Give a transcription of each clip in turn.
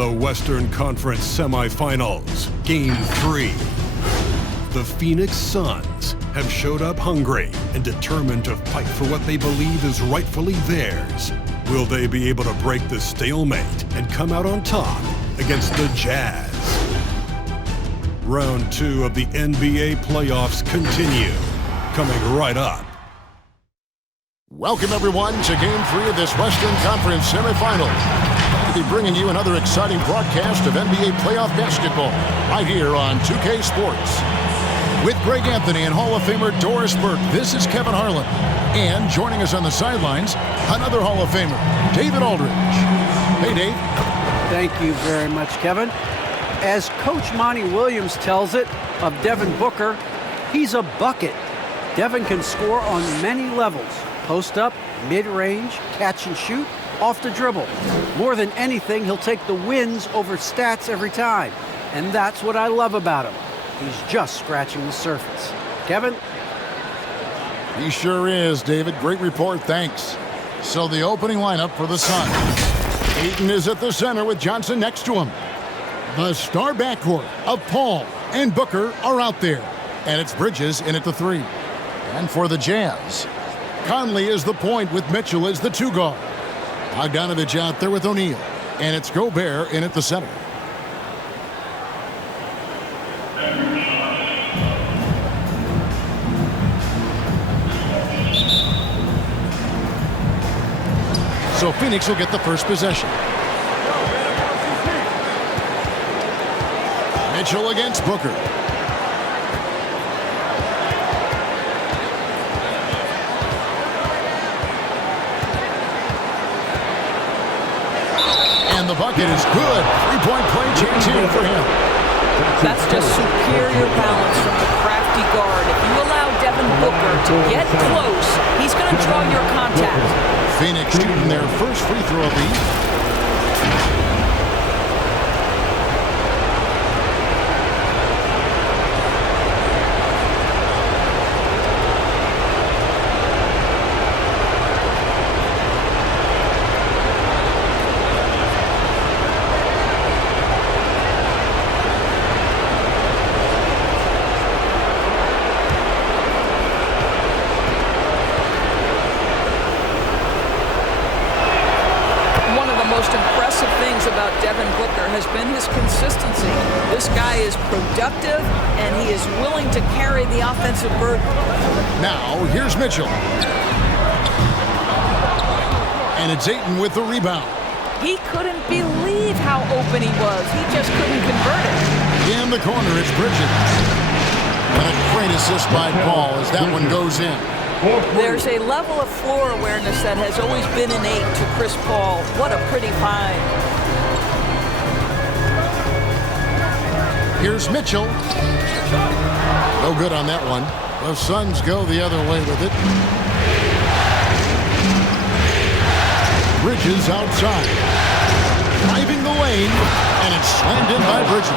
The Western Conference Semifinals, Game 3. The Phoenix Suns have showed up hungry and determined to fight for what they believe is rightfully theirs. Will they be able to break the stalemate and come out on top against the Jazz? Round 2 of the NBA playoffs continue, coming right up. Welcome, everyone, to Game 3 of this Western Conference semifinal. We'll be bringing you another exciting broadcast of NBA playoff basketball right here on 2K Sports. With Greg Anthony and Hall of Famer Doris Burke, this is Kevin Harlan. And joining us on the sidelines, another Hall of Famer, David Aldridge. Hey, Dave. Thank you very much, Kevin. As Coach Monty Williams tells it of Devin Booker, he's a bucket. Devin can score on many levels. Post up, mid-range, catch and shoot, off the dribble. More than anything, he'll take the wins over stats every time. And that's what I love about him. He's just scratching the surface. Kevin? He sure is, David. Great report, thanks. So the opening lineup for the Suns. Ayton is at the center with Johnson next to him. The star backcourt of Paul and Booker are out there. And it's Bridges in at the 3. And for the Jazz, Conley is the point with Mitchell as the 2 guard. Bogdanovich out there with O'Neal. And it's Gobert in at the center. So Phoenix will get the first possession. Mitchell against Booker. And the bucket is good. Three-point play chance here for him. That's just superior balance from the crafty guard. If you allow Devin Booker to get close, he's going to draw your contact. Phoenix shooting their first free throw of the evening. Has been his consistency. This guy is productive, and he is willing to carry the offensive burden. Now, here's Mitchell. And it's Ayton with the rebound. He couldn't believe how open he was. He just couldn't convert it. In the corner, it's Bridges. And a great assist by Paul as that one goes in. There's a level of floor awareness that has always been innate to Chris Paul. What a pretty find. Here's Mitchell. No good on that one. The Suns go the other way with it. Bridges outside. Driving the lane, and it's slammed in by Bridges.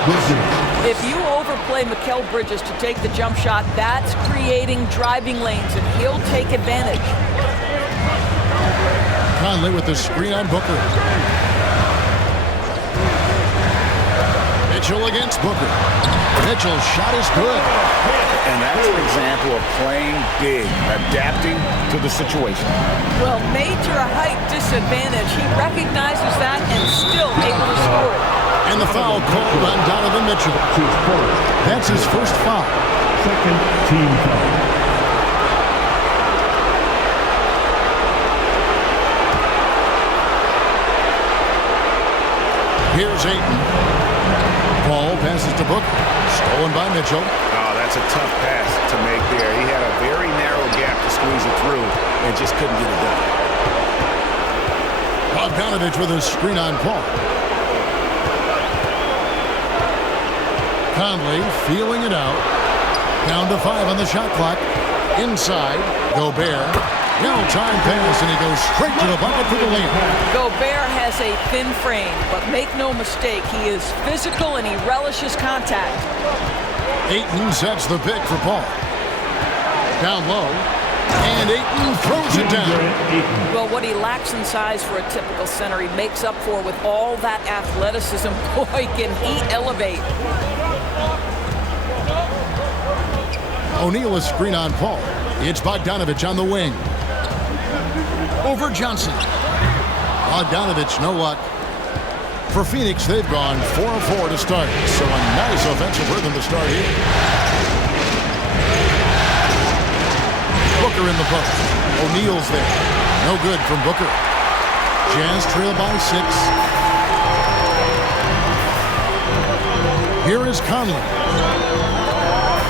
If you overplay Mikal Bridges to take the jump shot, that's creating driving lanes, and he'll take advantage. Conley with the screen on Booker. Mitchell against Booker. Mitchell's shot is good. And that's an example of playing big, adapting to the situation. Well, major height disadvantage. He recognizes that and still able to score it. And the foul called on Donovan Mitchell. That's his first foul. Second team foul. Here's Ayton. Paul passes to Booker. Stolen by Mitchell. Oh, that's a tough pass to make there. He had a very narrow gap to squeeze it through and just couldn't get it done. Bogdanovich with a screen on Paul. Conley feeling it out. Down to 5 on the shot clock. Inside, Gobert. No time pass, and he goes straight to the bucket for the layup. Gobert has a thin frame, but make no mistake, he is physical and he relishes contact. Ayton sets the pick for Paul. Down low, And Ayton throws it down. Well, what he lacks in size for a typical center, he makes up for with all that athleticism. Boy, can he elevate. O'Neal is screen on Paul. It's Bogdanovich on the wing. Over Johnson. Bogdanovich, no luck. For Phoenix, they've gone 4 of 4 to start. So a nice offensive rhythm to start here. Booker in the post. O'Neal's there. No good from Booker. Jazz trail by 6. Here is Conley.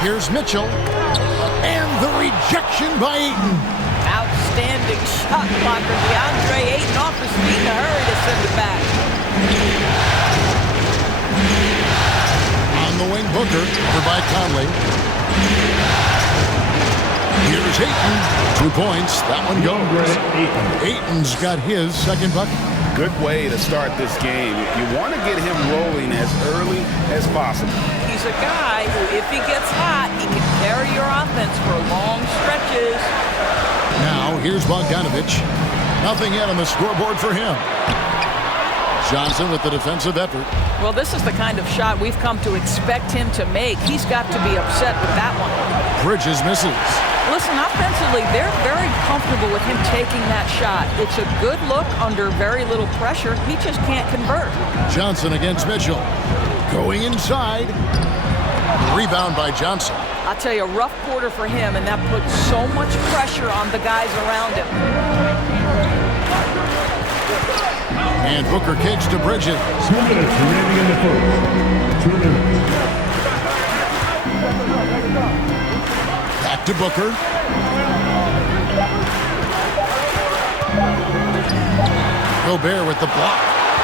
Here's Mitchell. And the rejection by Ayton. Outstanding shot blocker. DeAndre Ayton off his feet in a hurry to send it back. On the wing, Booker. Over by Conley. Here's Ayton. 2 points. That one goes. Ayton's got his second bucket. Good way to start this game. You want to get him rolling as early as possible. He's a guy who, if he gets hot, he can carry your offense for long stretches. Now, here's Bogdanovich. Nothing yet on the scoreboard for him. Johnson with the defensive effort. Well, this is the kind of shot we've come to expect him to make. He's got to be upset with that one. Bridges misses. Listen, offensively, they're very comfortable with him taking that shot. It's a good look under very little pressure. He just can't convert. Johnson against Mitchell. Going inside. Rebound by Johnson. I'll tell you, a rough quarter for him, and that puts so much pressure on the guys around him. And Booker kicks to Bridges. 2 minutes remaining in the first. 2 minutes. Back to Booker. Gobert with the block.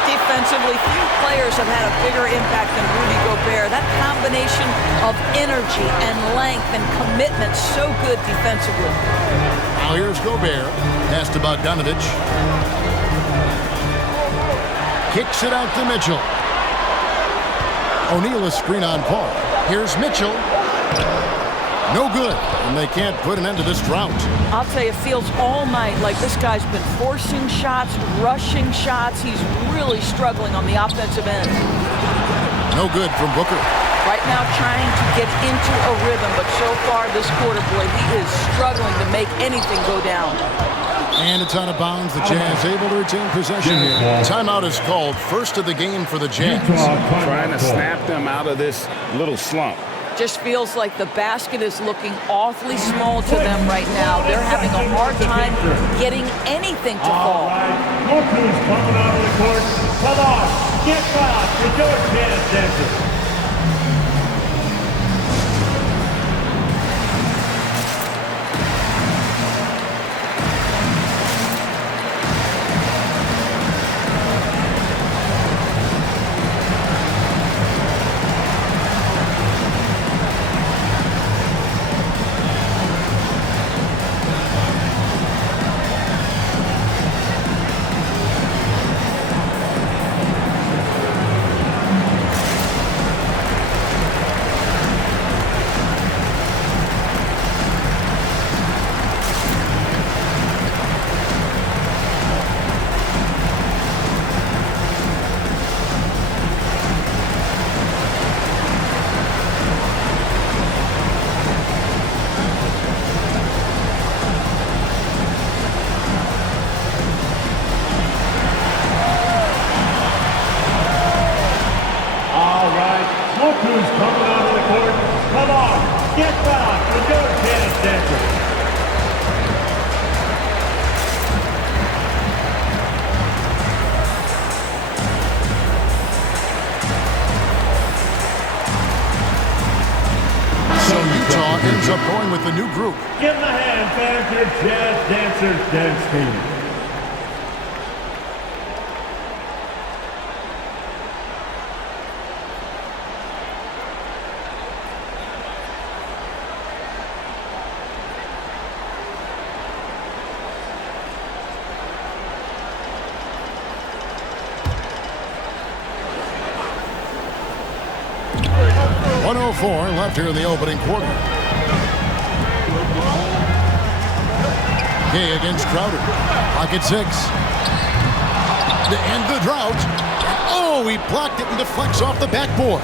Defensively, few players have had a bigger impact than Rudy Gobert. That combination of energy and length and commitment, so good defensively. Now here's Gobert. Pass to Bogdanovich. Kicks it out to Mitchell. O'Neal is screen on Paul. Here's Mitchell. No good, and they can't put an end to this drought. I'll tell you, it feels all night like this guy's been forcing shots, rushing shots. He's really struggling on the offensive end. No good from Booker. Right now trying to get into a rhythm, but so far this quarter, boy, he is struggling to make anything go down. And it's out of bounds. The Jazz able to retain possession here. Timeout is called. First of the game for the Jazz. Trying to snap them out of this little slump. Just feels like the basket is looking awfully small to them right now. They're having a hard time getting anything to fall. Look who's coming out of the court. Come on, get back with your chance, dancers. Ends up going with the new group. Give them a hand, fans, your Jazz Dancers dance team. .104 left here in the opening quarter. Gay against Crowder. Pocket 6. To end the drought. Oh, he blocked it and deflects off the backboard.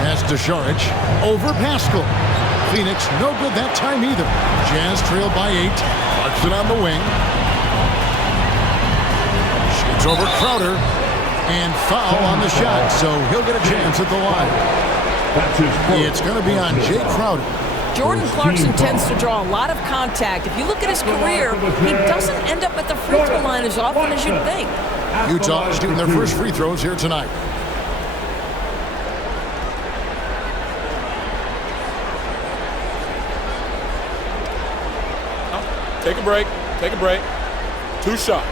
Pass to Šarić. Over Pascal. Phoenix no good that time either. Jazz trailed by 8. Clarkson on the wing. Shoots over Crowder. And foul on the shot, so he'll get a chance at the line. It's going to be on Jay Crowder. Jordan Clarkson tends to draw a lot of contact. If you look at his career, he doesn't end up at the free throw line as often as you'd think. Utah shooting their first free throws here tonight. Take a break. Take a break. 2 shots.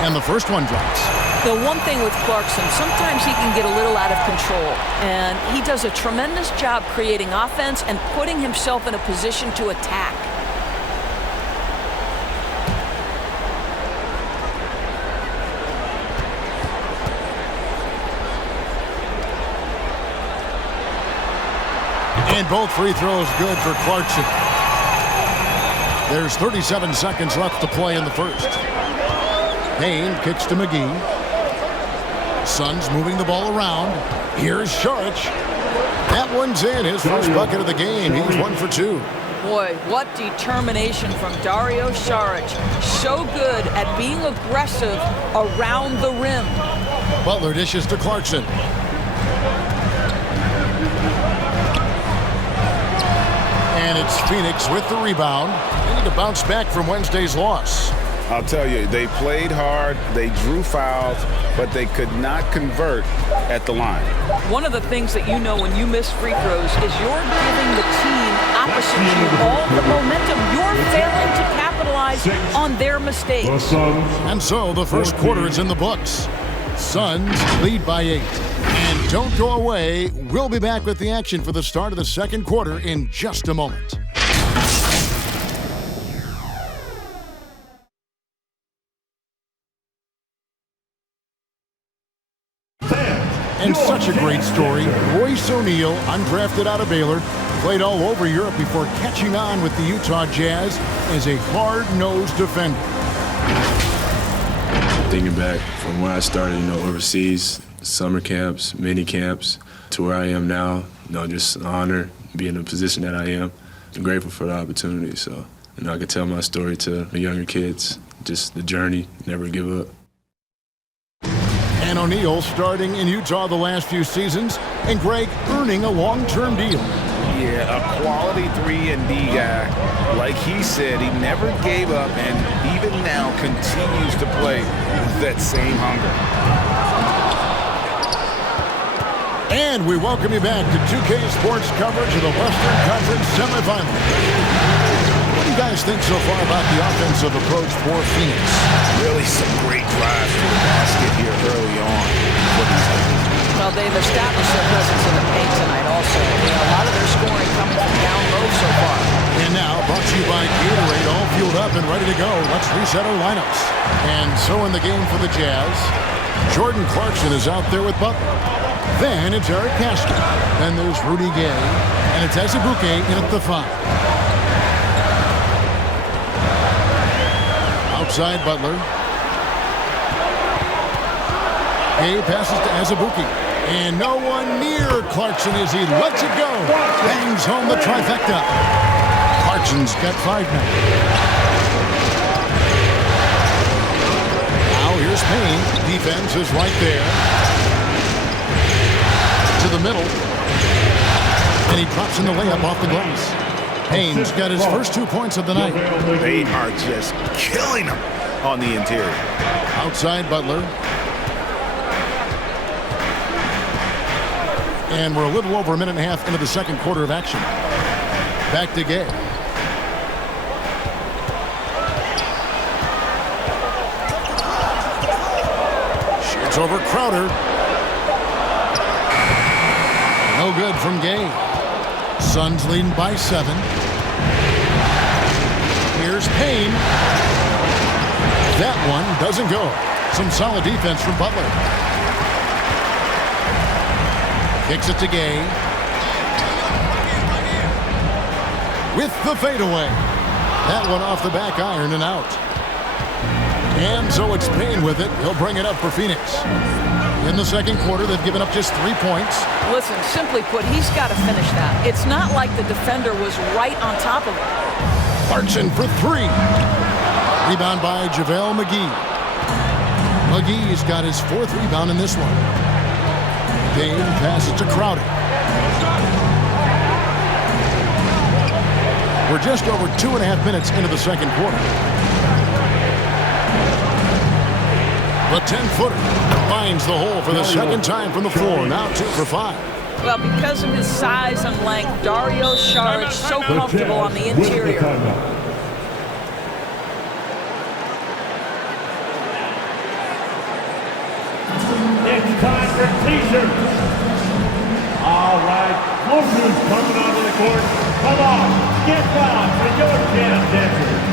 And the first one drops. The one thing with Clarkson, sometimes he can get a little out of control, and he does a tremendous job creating offense and putting himself in a position to attack. And both free throws good for Clarkson. There's 37 seconds left to play in the first. Payne kicks to McGee. Suns moving the ball around. Here's Šarić. That one's in. His first bucket of the game. He's 1 for 2. Boy, what determination from Dario Šarić. So good at being aggressive around the rim. Butler dishes to Clarkson. And it's Phoenix with the rebound. They need to bounce back from Wednesday's loss. I'll tell you, they played hard, they drew fouls, but they could not convert at the line. One of the things that you know when you miss free throws is you're giving the team opposite you all the momentum. You're failing to capitalize on their mistakes. And so the first quarter is in the books. Suns lead by 8. And don't go away. We'll be back with the action for the start of the second quarter in just a moment. And such a great story. Royce O'Neal, undrafted out of Baylor, played all over Europe before catching on with the Utah Jazz as a hard-nosed defender. Thinking back from where I started, overseas, summer camps, mini camps, to where I am now, just an honor being in the position that I am. I'm grateful for the opportunity, so I can tell my story to the younger kids, just the journey, never give up. And O'Neal starting in Utah the last few seasons, and Greg earning a long-term deal. Yeah, a quality 3-and-D guy. Like he said, he never gave up and even now continues to play with that same hunger. And we welcome you back to 2K Sports coverage of the Western Conference semifinal. What do you guys think so far about the offensive approach for Phoenix? Really some great drives for the basket here early on for these guys. Well, they've established their presence in the paint tonight also. A lot of their scoring coming from down low so far. And now, brought to you by Gatorade, all fueled up and ready to go. Let's reset our lineups. And so in the game for the Jazz, Jordan Clarkson is out there with Butler. Then it's Eric Pascal. Then there's Rudy Gay. And it's Azubuike in at the 5. Outside Butler. Gay passes to Azubuike. And no one near Clarkson as he lets it go. Bangs home the trifecta. Clarkson's got 5 now. Now here's Payne. Defense is right there. To the middle. And he drops in the layup off the glass. Payne's got his first 2 points of the night. They are just killing him on the interior. Outside Butler. And we're a little over a minute and a half into the second quarter of action. Back to Gay. Shoots over Crowder. No good from Gay. Suns leading by 7. Here's Payne. That one doesn't go. Some solid defense from Butler. Kicks it to Gay. With the fadeaway. That one off the back iron and out. And so it's Payne with it. He'll bring it up for Phoenix. In the second quarter, they've given up just 3 points. Listen, simply put, he's got to finish that. It's not like the defender was right on top of him. Clarkson for 3. Rebound by JaVale McGee. McGee's got his 4th rebound in this one. Dame passes to Crowder. We're just over 2.5 minutes into the second quarter. The 10-footer finds the hole for the second time from the floor. Now 2 for 5. Well, because of his size and length, Dario Saric so comfortable on the interior. It's time for T-shirts. All right, Motion's coming onto the court. Come on, get down for your chance, dancers.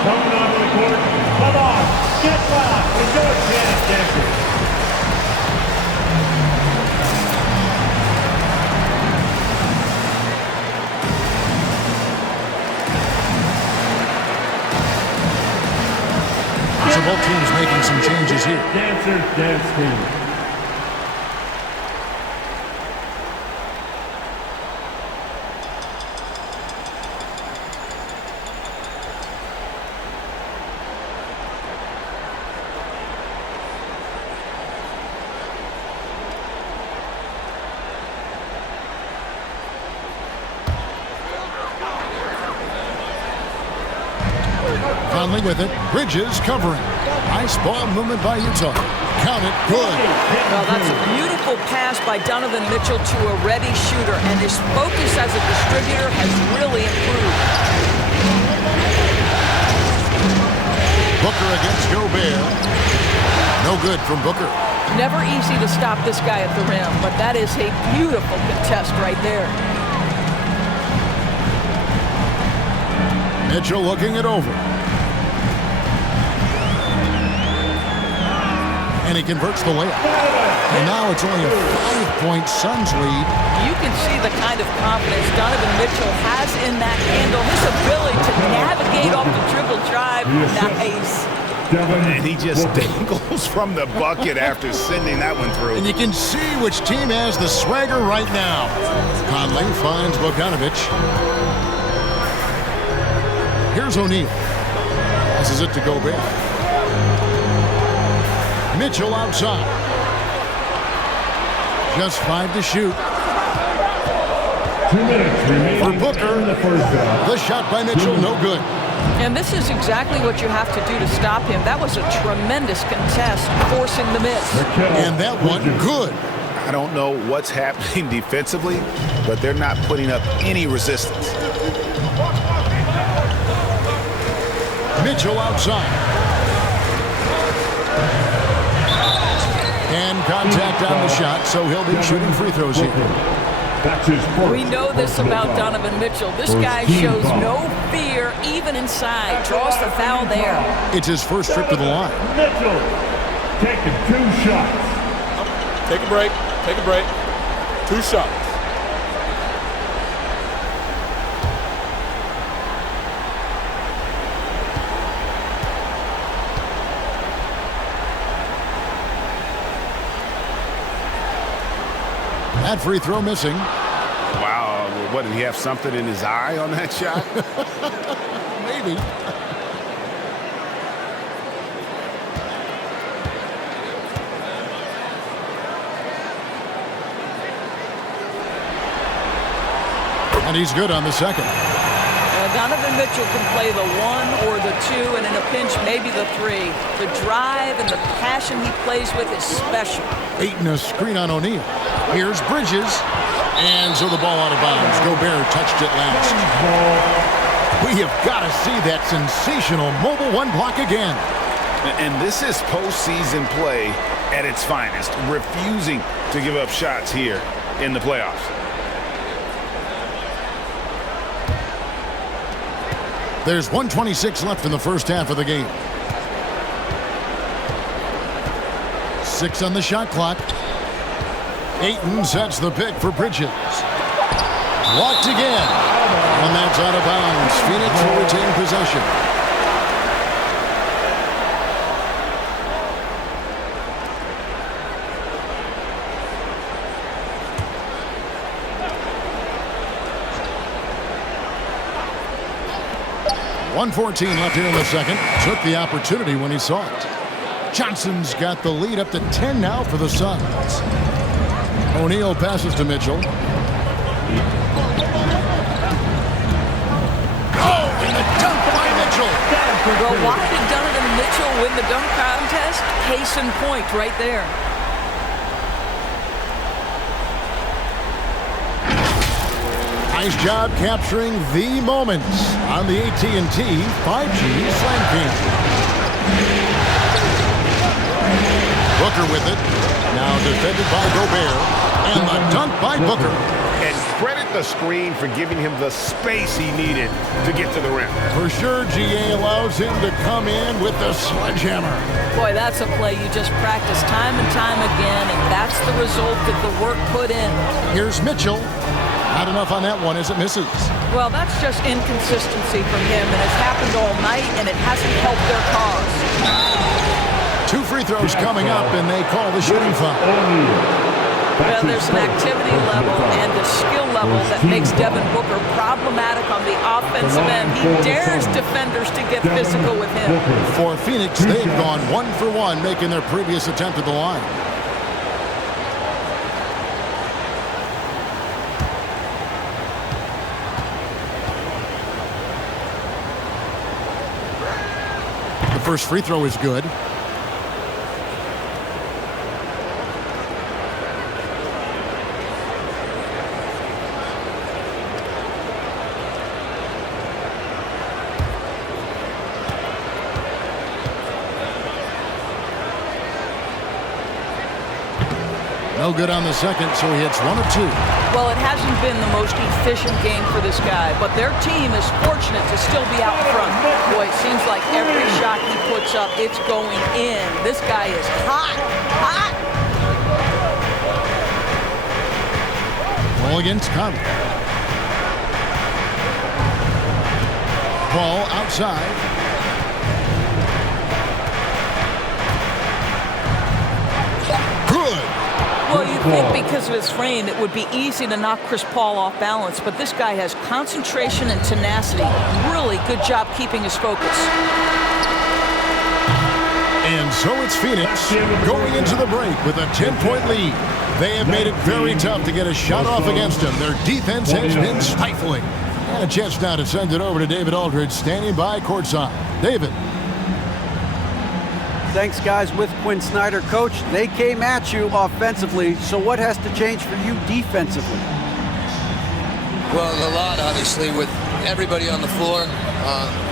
Coming onto the court. Come on, get down for your chance, dancers. So both teams making some changes here. Dancers, dance team. Conley with it. Bridges covering. Nice ball movement by Utah. Count it. Good. Well, that's a beautiful pass by Donovan Mitchell to a ready shooter, and his focus as a distributor has really improved. Booker against Gobert. No good from Booker. Never easy to stop this guy at the rim, but that is a beautiful contest right there. Mitchell looking it over. And he converts the layup. And now it's only a 5-point Suns lead. You can see the kind of confidence Donovan Mitchell has in that handle. His ability to navigate off the dribble drive. Nice. And he just dangles from the bucket after sending that one through. And you can see which team has the swagger right now. Conley finds Bogdanovic. Here's O'Neal. Passes it to Gobert. Mitchell outside. Just 5 to shoot. 2 minutes remaining For Booker, in the first half. the shot by Mitchell, no good. And this is exactly what you have to do to stop him. That was a tremendous contest, forcing the miss. And that one, good. I don't know what's happening defensively, but they're not putting up any resistance. Mitchell outside. And contact on the shot, so he'll be shooting free throws here. That's his first. We know this about Donovan Mitchell. This guy shows no fear, even inside. Draws the foul there. It's his first trip to the line. Mitchell taking 2 shots. Take a break. Take a break. 2 shots. That free throw missing. Wow, what, did he have something in his eye on that shot? Maybe. And he's good on the second. Donovan Mitchell can play the 1 or the 2, and in a pinch, maybe the 3. The drive and the passion he plays with is special. Ayton a screen on O'Neal. Here's Bridges. And so the ball out of bounds. Gobert touched it last. We have got to see that sensational mobile one block again. And this is postseason play at its finest, refusing to give up shots here in the playoffs. There's 1:26 left in the first half of the game. 6 on the shot clock. Ayton sets the pick for Bridges. Blocked again. And that's out of bounds. Phoenix will retain possession. .114 left here in the second. Took the opportunity when he saw it. Johnson's got the lead up to 10 now for the Suns. O'Neal passes to Mitchell. Oh, and the dunk by Mitchell. Well, why did Donovan Mitchell win the dunk contest? Case in point right there. Nice job capturing the moments on the AT&T 5G Slam King. Booker with it. Now defended by Gobert. And the dunk by Booker. And credit the screen for giving him the space he needed to get to the rim. For sure, GA allows him to come in with the sledgehammer. Boy, that's a play you just practice time and time again, and that's the result of the work put in. Here's Mitchell. Not enough on that one as it misses. Well, that's just inconsistency from him, and it's happened all night, and it hasn't helped their cause. 2 free throws coming up, and they call the shooting foul. Well, there's an activity level and a skill level that makes Devin Booker problematic on the offensive end. He dares defenders to get physical with him. For Phoenix, they've gone 1 for 1, making their previous attempt at the line. The first free throw is good. No good on the second, so he hits 1 of 2. Well, it hasn't been the most efficient game for this guy, but their team is fortunate to still be out front. Boy, it seems like every shot he puts up, it's going in. This guy is hot, hot. Mulligan's come. Ball outside. Good. Well, you'd think because of his frame, it would be easy to knock Chris Paul off balance, but this guy has concentration and tenacity. Really good job keeping his focus. And so it's Phoenix going into the break with a 10-point lead. They have made it very tough to get a shot off against them. Their defense has been stifling. And a chance now to send it over to David Aldridge, standing by courtside. David. Thanks, guys. With Quinn Snyder, coach, they came at you offensively. So what has to change for you defensively? Well, a lot, obviously, with everybody on the floor.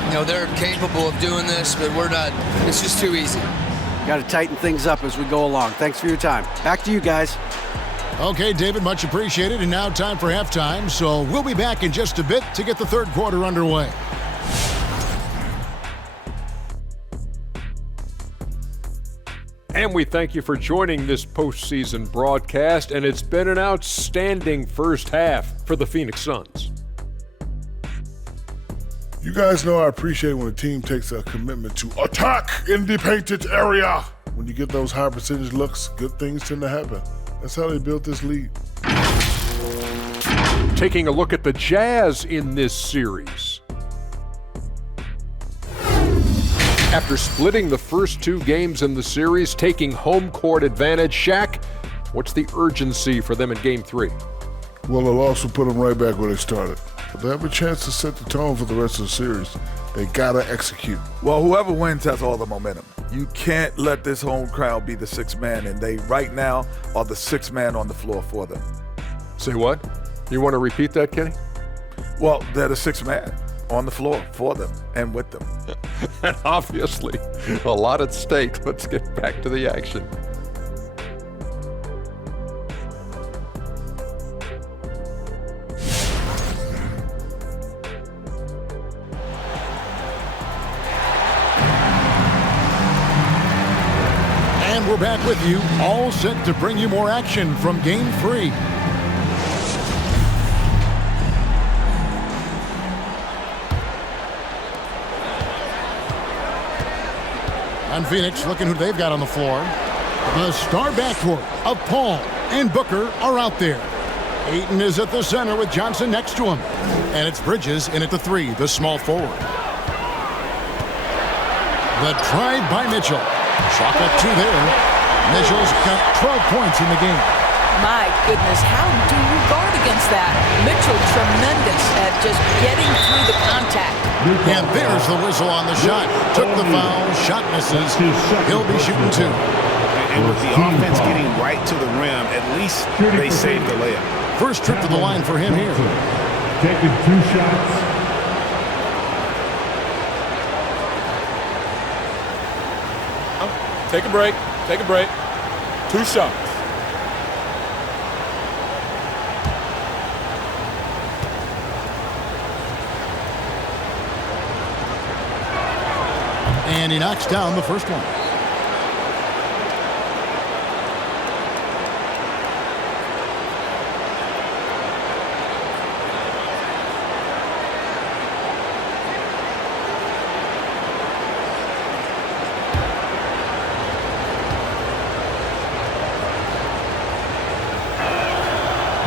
You know, they're capable of doing this, but we're not. It's just too easy. Got to tighten things up as we go along. Thanks for your time. Back to you guys. Okay, David, much appreciated. And now time for halftime. So we'll be back in just a bit to get the third quarter underway. And we thank you for joining this postseason broadcast, and it's been an outstanding first half for the Phoenix Suns. You guys know I appreciate when a team takes a commitment to attack in the painted area. When you get those high percentage looks, good things tend to happen. That's how they built this lead. taking a look at the Jazz in this series. After splitting the first 2 games in the series, taking home court advantage, Shaq, what's the urgency for them in Game 3? Well, it'll also put them right back where they started. But they have a chance to set the tone for the rest of the series. They gotta execute. Well, whoever wins has all the momentum. You can't let this home crowd be the 6th man, and they right now are the 6th man on the floor for them. Say what? You want to repeat that, Kenny? Well, they're the 6th man on the floor for them and with them. And obviously, a lot at stake. Let's get back to the action. And we're back with you, all set to bring you more action from Game 3. And Phoenix looking who they've got on the floor. The star backcourt of Paul and Booker are out there. Ayton is at the center with Johnson next to him. And it's Bridges in at the 3, the small forward. The drive by Mitchell. Shot up 2 there. Mitchell's got 12 points in the game. My goodness, how do you guard against that? Mitchell tremendous at just getting through the contact. And there's the whistle on the shot. Took the foul, shot misses. He'll be shooting 2. And with the offense getting right to the rim, at least they saved the layup. First trip to the line for him here. Taking 2 shots. Take a break. Take a break. 2 shots. And he knocks down the first one.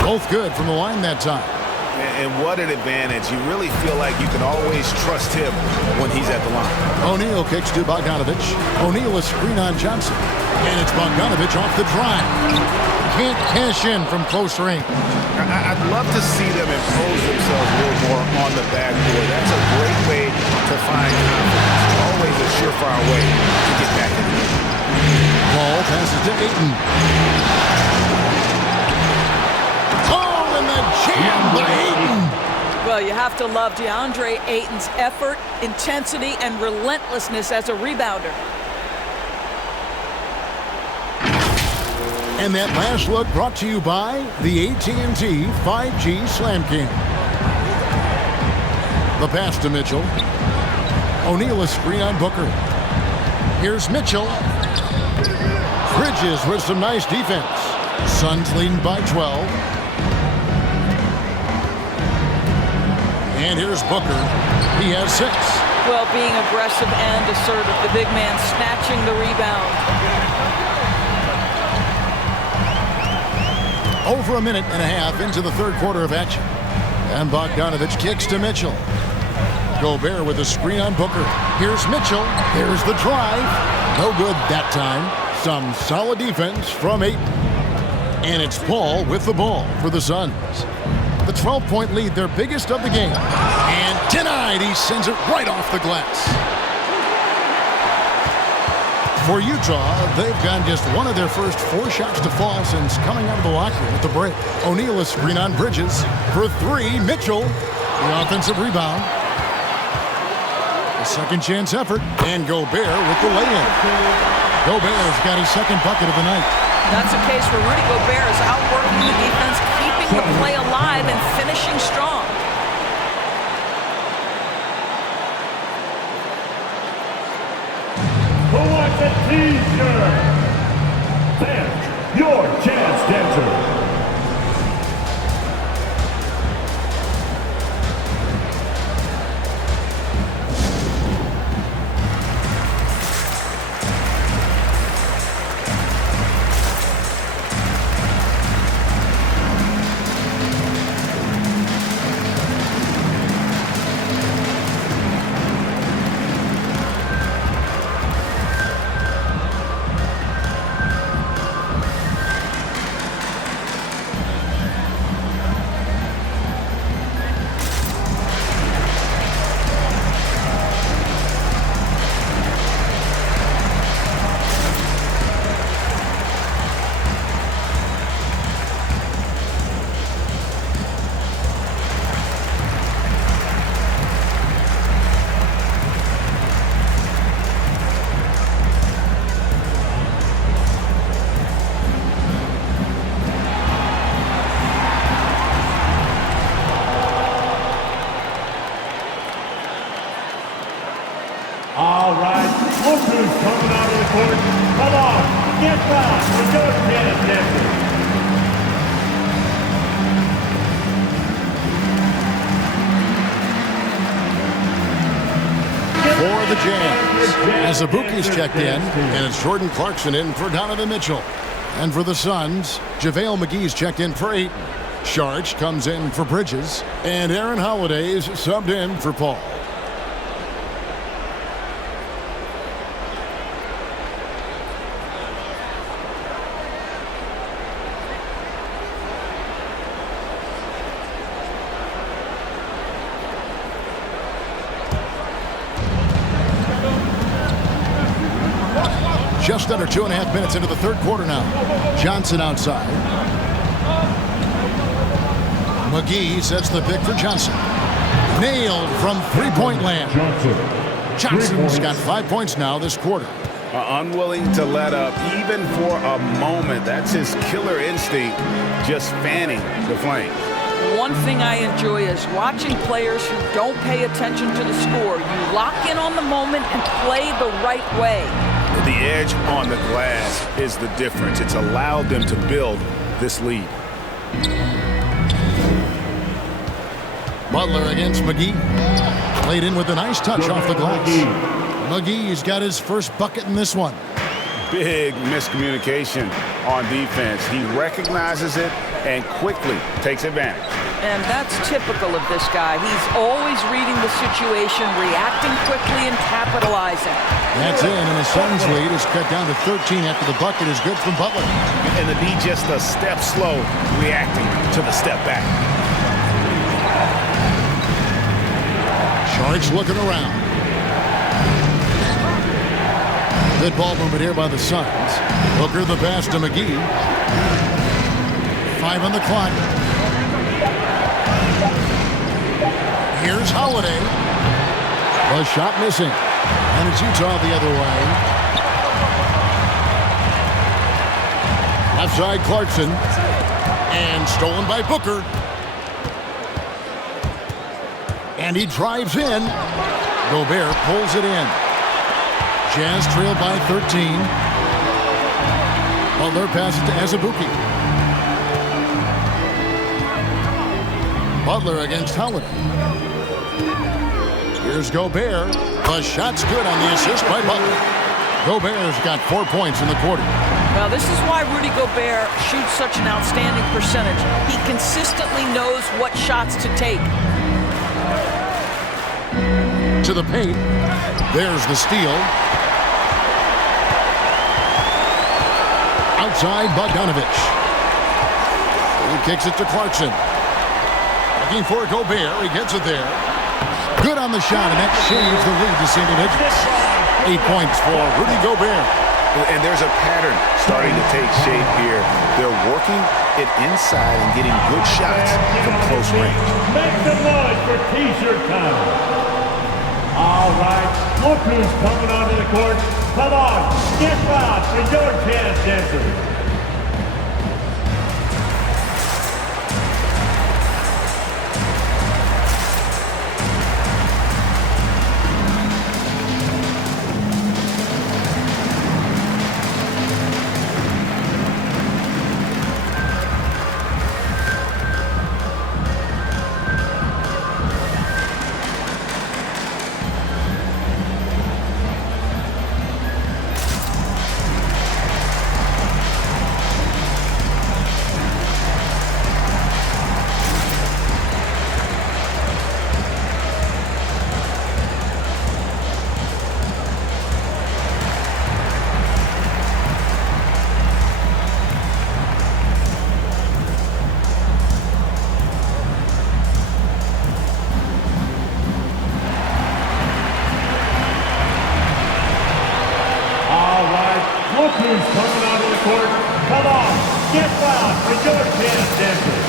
Both good from the line that time. And what an advantage. You really feel like you can always trust him when he's at the line. O'Neal kicks to Bogdanovich. O'Neal a screen on Johnson. And it's Bogdanovich off the drive. Can't cash in from close range. I'd love to see them impose themselves a little more on the backboard. That's a great way to find confidence. Always a surefire way to get back in the game. Ball passes to Ayton. Jam by Ayton. Well, you have to love DeAndre Ayton's effort, intensity, and relentlessness as a rebounder. And that last look brought to you by the AT&T 5G Slam Cam. The pass to Mitchell. O'Neal a screen on Booker. Here's Mitchell. Bridges with some nice defense. Suns leading by 12. And here's Booker. He has 6. Well, being aggressive and assertive, the big man snatching the rebound. Over a minute and a half into the third quarter of action. And Bogdanovich kicks to Mitchell. Gobert with a screen on Booker. Here's Mitchell. Here's the drive. No good that time. Some solid defense from Ayton. And it's Paul with the ball for the Suns. The 12-point lead, their biggest of the game. And denied. He sends it right off the glass. For Utah, they've gotten just one of their first 4 shots to fall since coming out of the locker room at the break. O'Neal a screen on Bridges. For 3, Mitchell, the offensive rebound. A second chance effort. And Gobert with the lay-in. Gobert's got his second bucket of the night. That's a case where Rudy Gobert is outworking the defense, keeping the play alive and finishing strong. Who wants a t-shirt? Then your chance to enter. foul for Georgetown, Denver. For the Jazz, Azubuike's checked in, and it's Jordan Clarkson in for Donovan Mitchell. And for the Suns, JaVale McGee's checked in for Ayton. Sharch comes in for Bridges, and Aaron Holiday's subbed in for Paul. Just under 2.5 minutes into the third quarter now. Johnson outside. McGee sets the pick for Johnson. Nailed from three-point land. Johnson's got 5 points now this quarter. Unwilling to let up even for a moment. That's his killer instinct, just fanning the flame. One thing I enjoy is watching players who don't pay attention to the score. You lock in on the moment and play the right way. The edge on the glass is the difference. It's allowed them to build this lead. Butler against McGee. Played in with a nice touch off the glass. McGee's got his first bucket in this one. Big miscommunication on defense. He recognizes it and quickly takes advantage. And that's typical of this guy. He's always reading the situation, reacting quickly, and capitalizing. That's in, and the Suns' lead is cut down to 13 after the bucket is good from Butler. And to be just a step slow, reacting to the step back. Sharch looking around. Good ball movement here by the Suns. Booker the pass to McGee. 5 on the clock. Here's Holiday. A shot missing. And it's Utah the other way. Left side Clarkson. And stolen by Booker. And he drives in. Gobert pulls it in. Jazz trailed by 13. Butler passes to Azubuike. Butler against Holiday. Here's Gobert. The shot's good on the assist by Butler. Gobert's got 4 points in the quarter. Well, this is why Rudy Gobert shoots such an outstanding percentage. He consistently knows what shots to take. To the paint. There's the steal. Outside Bogdanovich. He kicks it to Clarkson. Looking for Gobert. He gets it there. Good on the shot, and that changes the lead to single digits. 8 points for Rudy Gobert. And there's a pattern starting to take shape here. They're working it inside and getting good shots from close range. Make some noise for T-shirt time. All right, look who's coming onto the court. Come on, get loud for your chance, dancers. Look who's coming onto the court. Come on, get loud for your chance, Denver.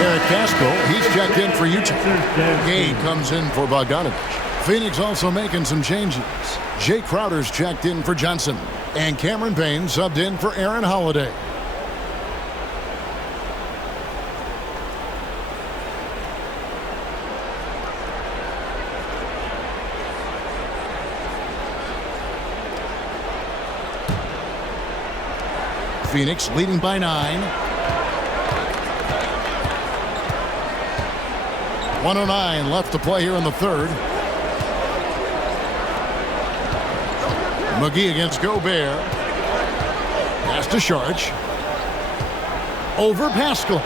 Eric Castro, he's checked in for Utah. Gay comes in for Bogdanovich. Phoenix also making some changes. Jay Crowder's checked in for Johnson. And Cameron Payne subbed in for Aaron Holiday. Phoenix leading by 9. 1:09 left to play here in the third. McGee against Gobert. Pass to Sharch. Over Pascal.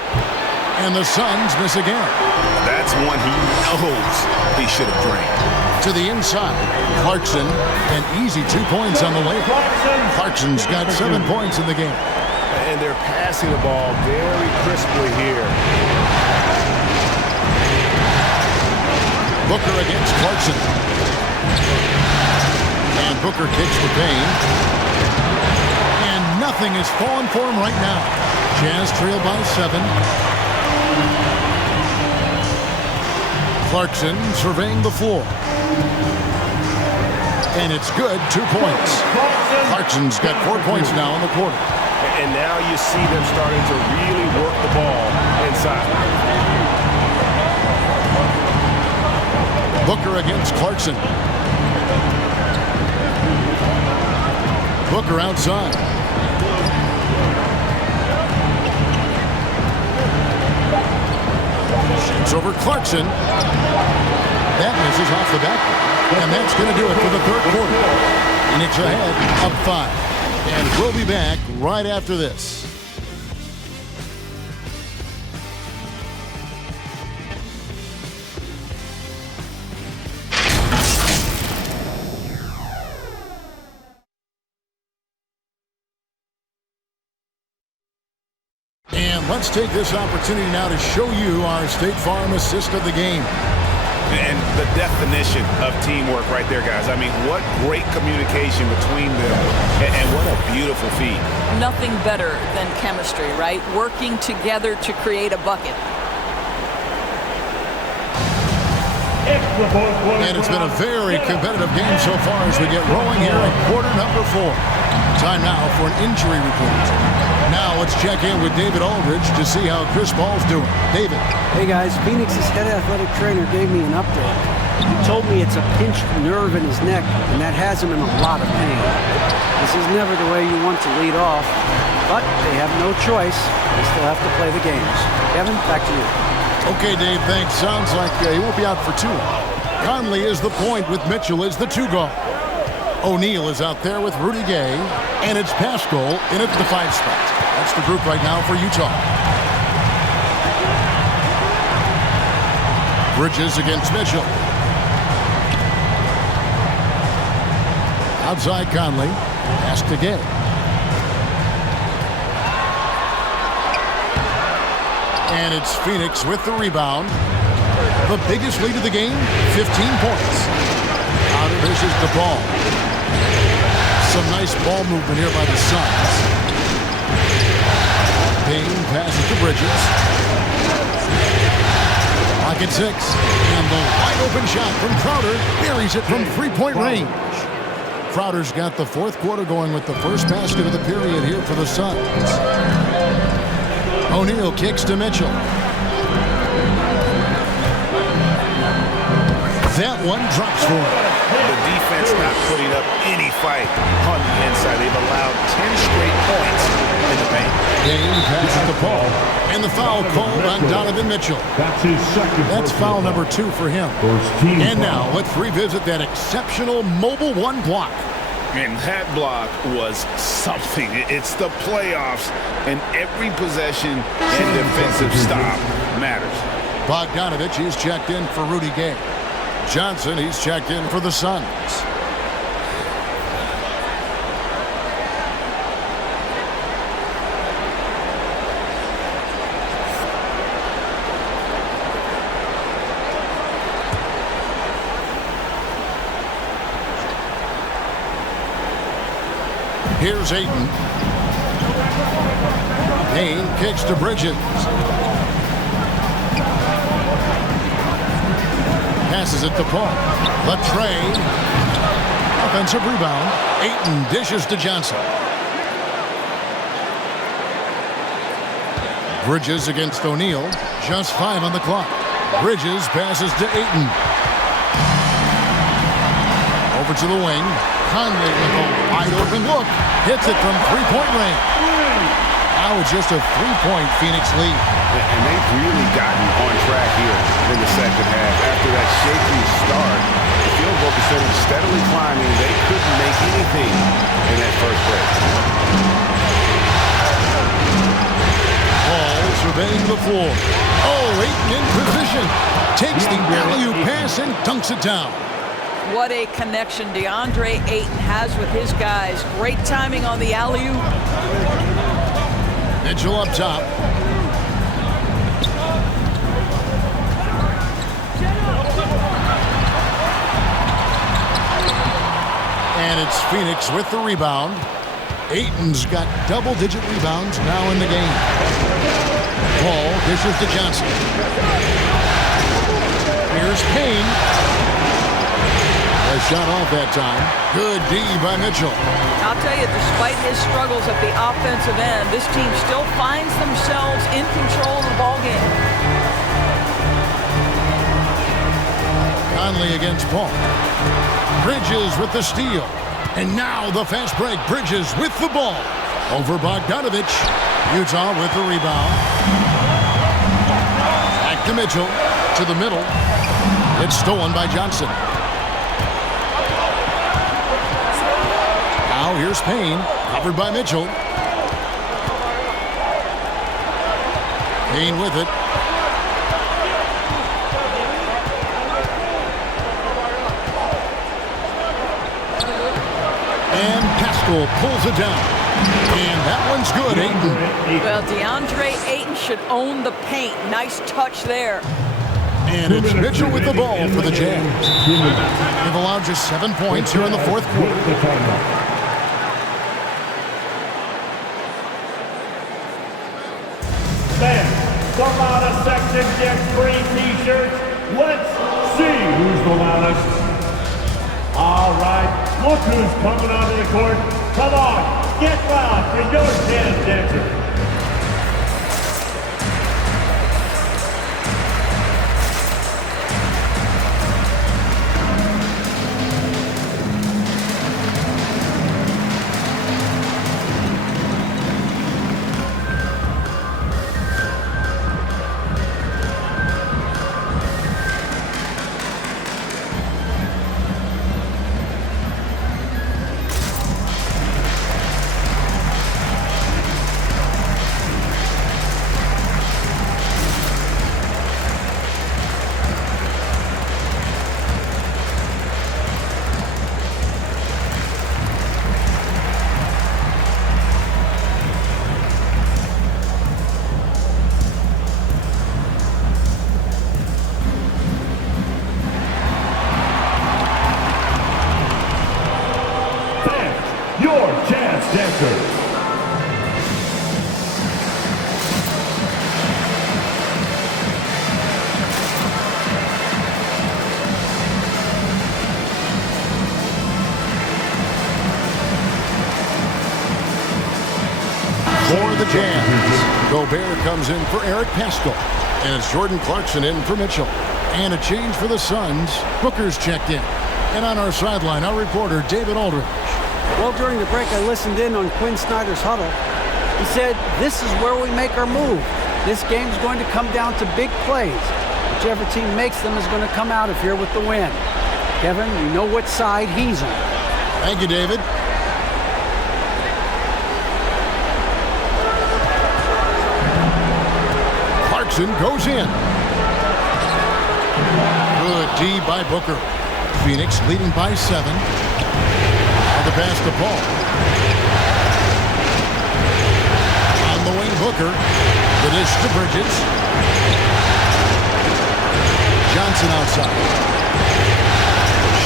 And the Suns miss again. That's one he knows he should have drained. To the inside. Clarkson. An easy 2 points on the way. Clarkson's got 7 points in the game. And they're passing the ball very crisply here. Booker against Clarkson. And Booker kicks the paint. And nothing is falling for him right now. Jazz trail by 7. Clarkson surveying the floor. And it's good, 2 points. Clarkson's got 4 points now in the quarter. And now you see them starting to really work the ball inside. Booker against Clarkson. Booker outside. Shoots over Clarkson. That misses off the back. And that's going to do it for the third quarter. Phoenix ahead, up 5. And we'll be back right after this. And let's take this opportunity now to show you our State Farm assist of the game. And the definition of teamwork right there, guys. I mean, what great communication between them, and what a beautiful feat. Nothing better than chemistry, right? Working together to create a bucket. And it's been a very competitive game so far as we get rolling here in quarter number 4. Time now for an injury report. Now let's check in with David Aldridge to see how Chris Paul's doing. David. Hey guys, Phoenix's head athletic trainer gave me an update. He told me it's a pinched nerve in his neck, and that has him in a lot of pain. This is never the way you want to lead off, but they have no choice. They still have to play the games. Kevin, back to you. Okay, Dave, thanks. Sounds like he won't be out for too long. Conley is the point with Mitchell as the 2 guard. O'Neal is out there with Rudy Gay, and it's Pascal in at the 5 spot. That's the group right now for Utah. Bridges against Mitchell. Outside Conley. Pass to Gay. And it's Phoenix with the rebound. The biggest lead of the game, 15 points. Out of this is the ball. Some nice ball movement here by the Suns. Payne passes to Bridges. Pocket 6. And the wide open shot from Crowder buries it from 3-point range. Crowder's got the 4th quarter going with the first basket of the period here for the Suns. O'Neal kicks to Mitchell. That one drops for him. The defense not putting up any fight on the inside. They've allowed 10 straight points in the paint. Game passes the ball. And the foul called on Donovan Mitchell. That's his second. That's foul number 2 for him. And now let's revisit that exceptional mobile 1 block. And that block was something. It's the playoffs, and every possession and defensive stop matters. Bogdanovich, he's checked in for Rudy Gay. Johnson, he's checked in for the Suns. Here's Ayton. Payne kicks to Bridges. Passes it to Paul. Latrey. Offensive rebound. Ayton dishes to Johnson. Bridges against O'Neal. Just 5 on the clock. Bridges passes to Ayton. Over to the wing. Conley with a wide open look. Hits it from 3-point range. Now it's just a 3-point Phoenix lead. And they've really gotten on track here in the second half. After that shaky start, the field goal percentage steadily climbing. They couldn't make anything in that first break. Ball surveying the floor. Oh, Ayton in position. Takes the alley-oop pass and dunks it down. What a connection DeAndre Ayton has with his guys. Great timing on the alley-oop. Mitchell up top. And it's Phoenix with the rebound. Ayton's got double-digit rebounds now in the game. Ball dishes to Johnson. Here's Payne. A shot off that time. Good D by Mitchell. I'll tell you, despite his struggles at the offensive end, this team still finds themselves in control of the ballgame. Conley against Paul. Bridges with the steal. And now the fast break. Bridges with the ball. Over Bogdanovich. Utah with the rebound. Back to Mitchell. To the middle. It's stolen by Johnson. Now here's Payne. Covered by Mitchell. Payne with it. And Pascal pulls it down. And that one's good, Ayton. Well, DeAndre Ayton should own the paint. Nice touch there. And it's Mitchell with the ball for the Jazz. They've allowed just 7 points here in the fourth quarter. Fans, the loudest section gets free t-shirts. Let's see who's the loudest. All right, look who's coming onto the court. Come on, get loud for your jazz dancer. For the Jazz, Gobert comes in for Eric Pascal. And it's Jordan Clarkson in for Mitchell. And a change for the Suns. Booker's checked in. And on our sideline, our reporter, David Aldridge. Well, during the break, I listened in on Quinn Snyder's huddle. He said, this is where we make our move. This game's going to come down to big plays. Whichever team makes them is going to come out of here with the win. Kevin, you know what side he's on. Thank you, David. Clarkson goes in. Good D by Booker. Phoenix leading by 7. On the pass to Paul. On the wing, Booker. The dish to Bridges. Johnson outside.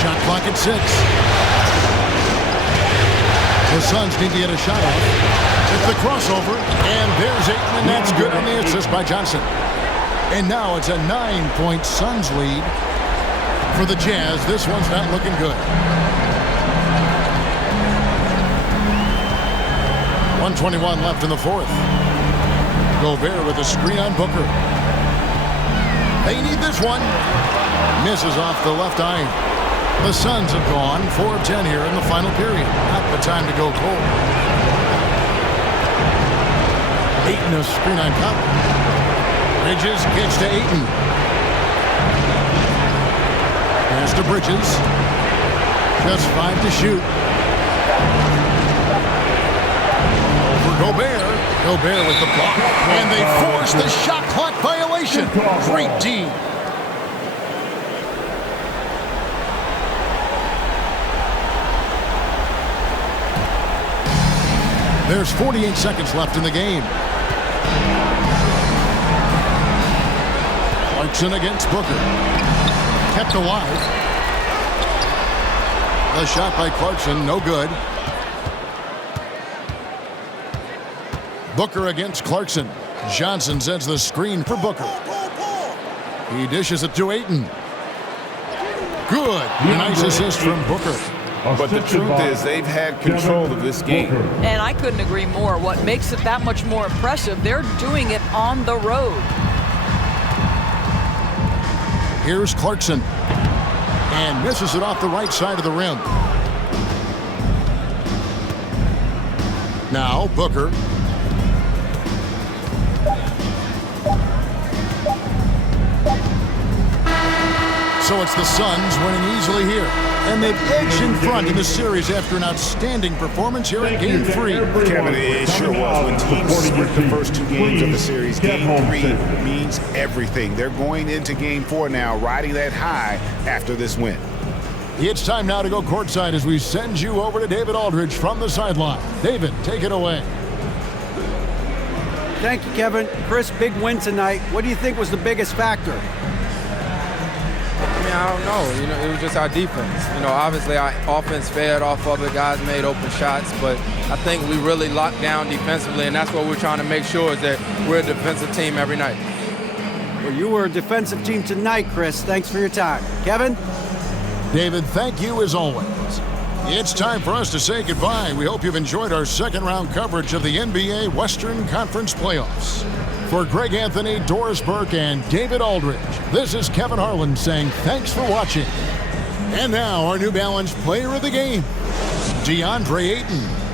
Shot clock at 6. The Suns need to get a shot off. It's the crossover, and there's Ayton, and that's good on the assist by Johnson. And now it's a 9-point Suns lead for the Jazz. This one's not looking good. 1:21 left in the fourth. Gobert with a screen on Booker. They need this one. Misses off the left iron. The Suns have gone 4 of 10 here in the final period. Not the time to go cold. Ayton a screen on top. Bridges kicks to Ayton. Pass to Bridges. Just 5 to shoot. Over Gobert. Gobert with the block. And they force the shot clock violation. Great D. There's 48 seconds left in the game. Clarkson against Booker. Kept alive. The shot by Clarkson, no good. Booker against Clarkson. Johnson sends the screen for Booker. He dishes it to Ayton. Good. Nice assist from Booker. But the truth is they've had control of this game. And I couldn't agree more. What makes it that much more impressive, they're doing it on the road. Here's Clarkson. And misses it off the right side of the rim. Now Booker. So it's the Suns winning easily here. And they've edged in front in the series after an outstanding performance here in Game 3. Kevin, it sure was. When teams split the first 2 games of the series, Game 3 means everything. They're going into Game 4 now, riding that high after this win. It's time now to go courtside as we send you over to David Aldridge from the sideline. David, take it away. Thank you, Kevin. Chris, big win tonight. What do you think was the biggest factor? I don't know. It was just our defense. Obviously our offense fed off of it. Guys made open shots, but I think we really locked down defensively, and that's what we're trying to make sure is that we're a defensive team every night. Well, you were a defensive team tonight, Chris. Thanks for your time. Kevin? David, thank you as always. It's time for us to say goodbye. We hope you've enjoyed our second-round coverage of the NBA Western Conference Playoffs. For Greg Anthony, Doris Burke, and David Aldridge, this is Kevin Harlan saying thanks for watching. And now, our New Balance player of the game, DeAndre Ayton.